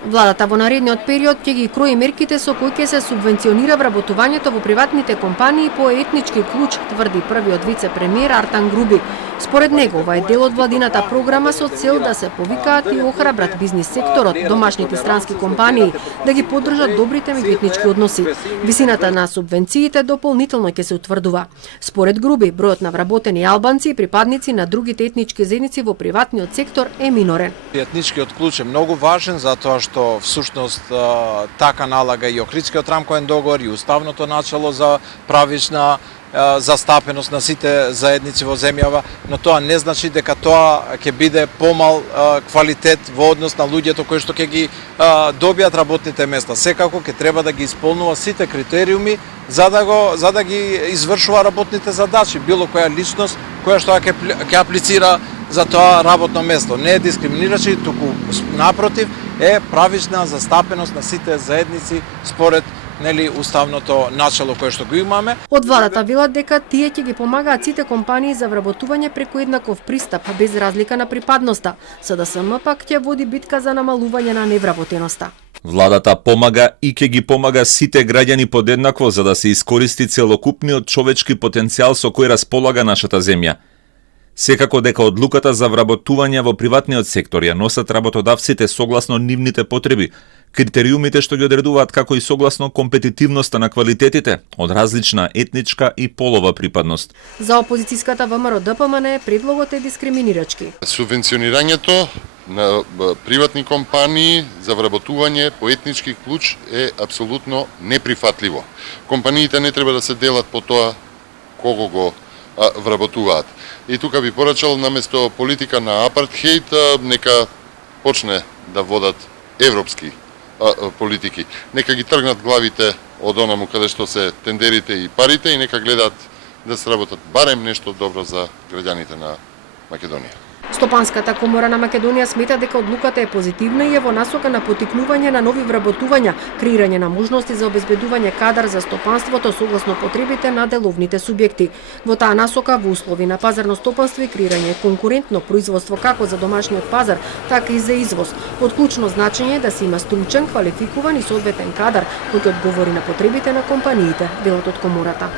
Владата во наредниот период ќе ги крои мерките со кои ќе се субвенционира вработувањето во приватните компании по етнички клуч, тврди првиот вице-премиер Артан Груби. Според него, ова е дел од владината програма со цел да се повикаат и охрабрат бизнис секторот, домашните странски компании, да ги поддржат добрите меѓуетнички односи. Висината на субвенциите дополнително ќе се утврдува. Според Груби, бројот на вработени албанци и припадници на другите етнички заедници во приватниот сектор е минорен. Етничкиот клуч е многу важен затоа што всушност така налага и Охридскиот рамковен договор и уставното начело за правична застапеност на сите заедници во земјава, но тоа не значи дека тоа ќе биде помал квалитет во однос на луѓето кои што ќе ги добијат работните места. Секако ќе треба да ги исполнува сите критериуми за да ги извршува работните задачи, било која личност која што ќе аплицира за тоа работно место. Не е дискриминирачи, туку напротив е правична застапеност на сите заедници според уставното начело кое што го имаме. Од владата велат дека тие ќе ги помагаат сите компании за вработување преку еднаков пристап, без разлика на припадноста. СДСМ пак ќе води битка за намалување на невработеноста. Владата помага и ќе ги помага сите граѓани подеднакво за да се искористи целокупниот човечки потенцијал со кој располага нашата земја. Секако дека одлуката за вработување во приватниот сектор ја носат работодавците согласно нивните потреби, критериумите што ги одредуваат како и согласно компетитивноста на квалитетите од различна етничка и полова припадност. За опозицијската ВМРО ДПМН предлогот е дискриминирачки. Субвенционирањето на приватни компании за вработување по етнички клуч е апсолутно неприфатливо. Компаниите не треба да се делат по тоа кого го вработуваат. И тука би порачал наместо политика на апартхейт, нека почне да водат европски политики. Нека ги тргнат главите од онаму каде што се тендерите и парите и нека гледаат да сработат барем нешто добро за граѓаните на Македонија. Стопанската комора на Македонија смета дека одлуката е позитивна и е во насока на поттикнување на нови вработувања, креирање на можности за обезбедување кадар за стопанството согласно потребите на деловните субјекти. Во таа насока, во услови на пазарно стопанство и креирање конкурентно производство како за домашниот пазар, така и за извоз, од клучно значење е да се има стручен, квалификуван и соодветен кадар кој ќе одговори на потребите на компаниите, велат од комората.